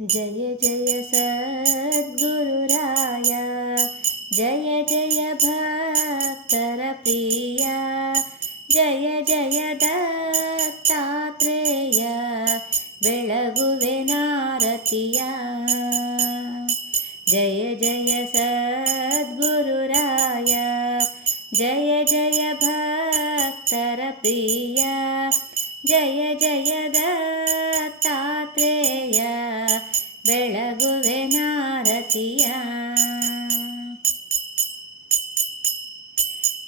जय जय सद्गुरुराय जय जय भक्तरप्रिया जय जय दत्तात्रेय बेळगुवे नारतिया जय जय सद्गुरुराय जय जय भक्तरप्रिया जय जय द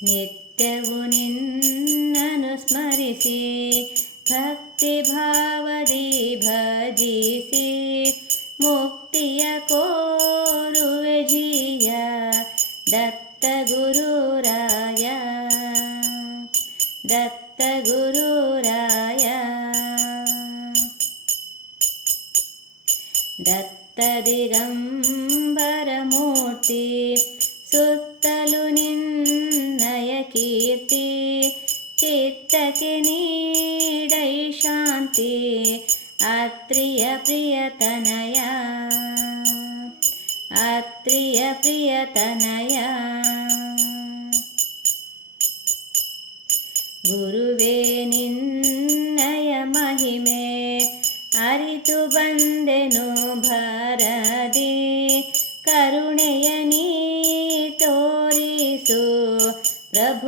ನಿತ್ಯವು ನಿನ್ನನು ಸ್ಮರಿಸಿ ಭಕ್ತಿಭಾವದಿ ಭಜಿಸಿ ಮುಕ್ತಿಯ ಕೋರುವೆ ಜಿಯ ದತ್ತ ಗುರುರಾಯ ದತ್ತ ಗುರುರಾಯ ದತ್ತ ದಿಗಂಬರ चित्तके नीडै शान्ति अत्रियप्रियतनया अत्रियप्रियतनया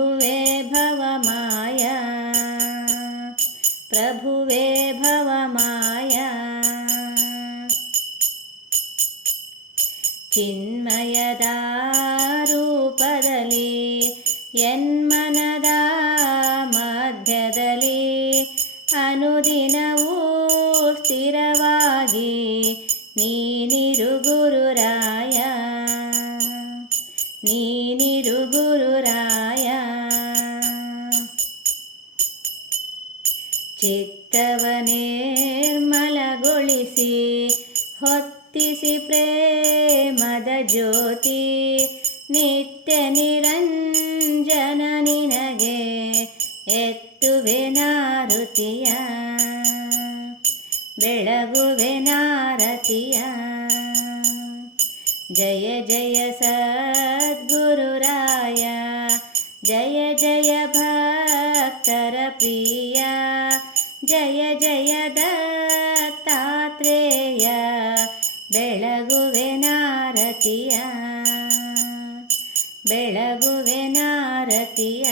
ಪ್ರಭುವೇ ಭವಮಾಯ ಪ್ರಭುವೇ ಭವಮಾಯ ಚಿನ್ಮಯದ ರೂಪದಲ್ಲಿ ಎನ್ಮನದ ಮಧ್ಯದಲ್ಲಿ ಅನುದಿನವೂ ಸ್ಥಿರವಾಗಿ ನೀನಿರು ಗುರುರಾಯ ನೀನಿರು ಗುರುರಾಯ ಚಿತ್ತವ ನಿರ್ಮಲಗೊಳಿಸಿ ಹೊತ್ತಿಸಿ ಪ್ರೇಮದ ಜ್ಯೋತಿ, ನಿತ್ಯ ನಿರಂಜನ ನಿನಗೆ ಎತ್ತುವೆ ನಾರುತಿಯ, ಬೆಳಗುವೆ ನಾರತಿಯ. ಜಯ ಜಯ ಸದ್ಗುರುರಾಯ ಬೆಳಗುವೆ ನಾರತಿಯ